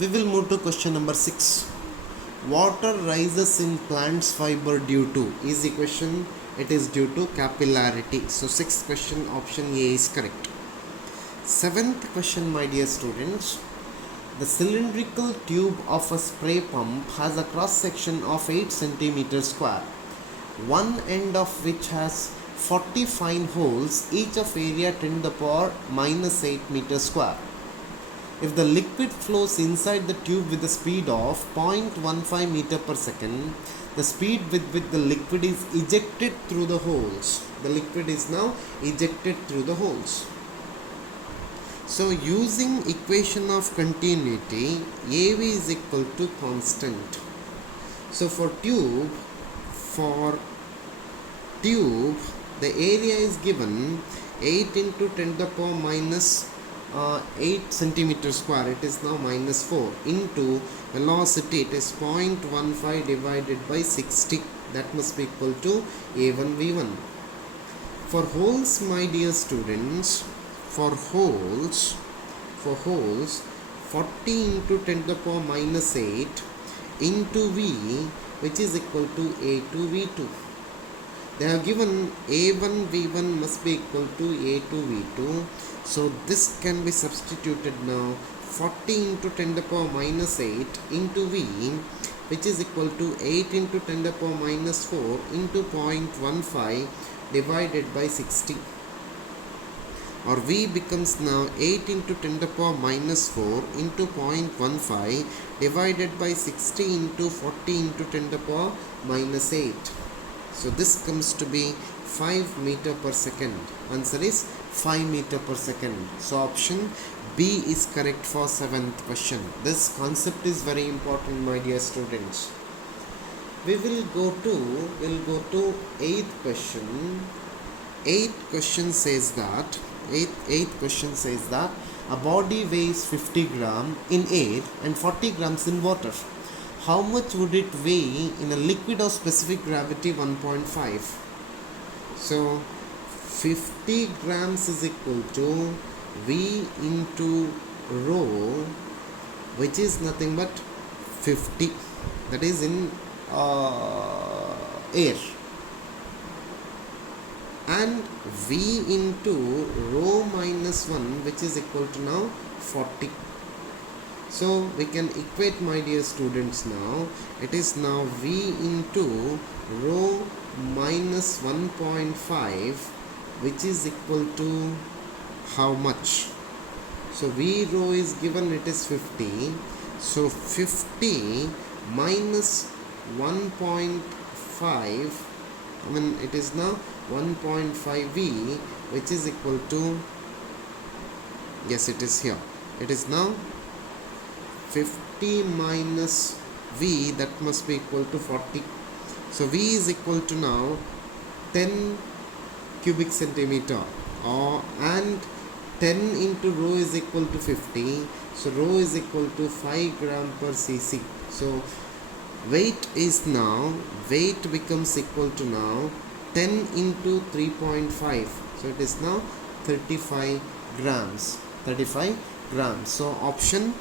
We will move to question number 6. Water rises in plant's fiber due to, is the question. It is due to capillarity. So sixth question, option A is correct. Seventh question, my dear students. The cylindrical tube of a spray pump has a cross section of 8 cm square, one end of which has 40 fine holes, each of area 10 to the power minus 8 meter square. If the liquid flows inside the tube with a speed of 0.15 meter per second, the speed with which the liquid is ejected through the holes. The liquid is now ejected through the holes. So using equation of continuity, AV is equal to constant. So for tube, the area is given 8 into 10 to the power minus 8 centimeter square, it is now minus 4, into velocity, it is 0.15 divided by 60, that must be equal to A1 V1. For holes, my dear students, for holes 40 into 10 to the power minus 8 into V, which is equal to A2 V2. They have given A1 V1 must be equal to A2 V2. So this can be substituted now. 40 into 10 to the power minus 8 into V, which is equal to 8 into 10 to the power minus 4 into 0.15 divided by 60. Or V becomes now 8 into 10 to the power minus 4 into 0.15 divided by 60 into 40 into 10 to the power minus 8. So this comes to be 5 meter per second. Answer is 5 meter per second. So option B is correct for 7th question. This concept is very important, my dear students. We will go to 8th question. 8th question says that a body weighs 50 gram in air and 40 grams in water. How much would it weigh in a liquid of specific gravity 1.5? So 50 grams is equal to V into rho, which is nothing but 50, that is in air, and V into rho minus 1, which is equal to now 40. So we can equate, my dear students, now. It is now V into rho minus 1.5, which is equal to how much? So V rho is given, it is 50. So 50 minus 1.5, it is now 1.5 V, which is equal to, yes, it is here. It is now 50 minus V, that must be equal to 40. So V is equal to now 10 cubic centimeter, and 10 into rho is equal to 50. So rho is equal to 5 gram per cc. So weight becomes equal to now 10 into 3.5. So it is now 35 grams. So option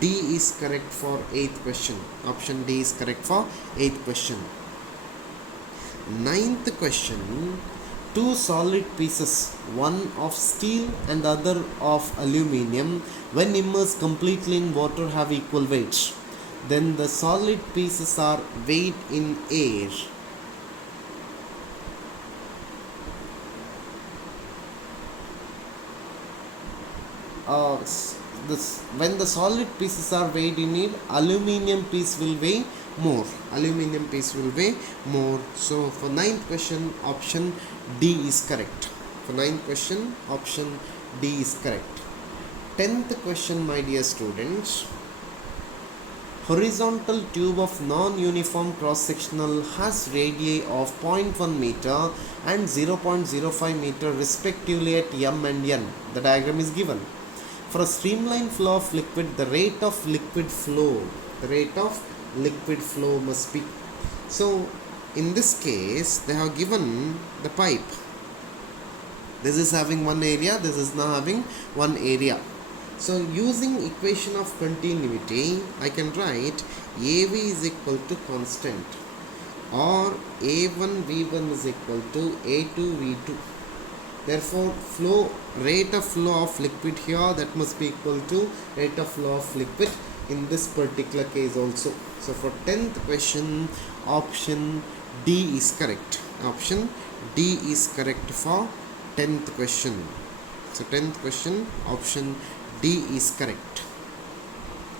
D is correct for 8th question. Option D is correct for 8th question. 9th question. Two solid pieces, one of steel and the other of aluminium, when immersed completely in water, have equal weights. Then the solid pieces are weighed in air. When the solid pieces are weighed in it, aluminium piece will weigh more. So for 9th question, option D is correct. For 9th question, option D is correct. 10th question, my dear students. Horizontal tube of non-uniform cross-sectional has radii of 0.1 meter and 0.05 meter respectively at M and N. The diagram is given. For a streamlined flow of liquid, the rate of liquid flow must be. So in this case, they have given the pipe. This is having one area, this is now having one area. So using equation of continuity, I can write AV is equal to constant, or A1 V1 is equal to A2 V2. Therefore, rate of flow of liquid here, that must be equal to rate of flow of liquid in this particular case also. So for 10th question, option D is correct. Option D is correct for 10th question. So 10th question, option D is correct.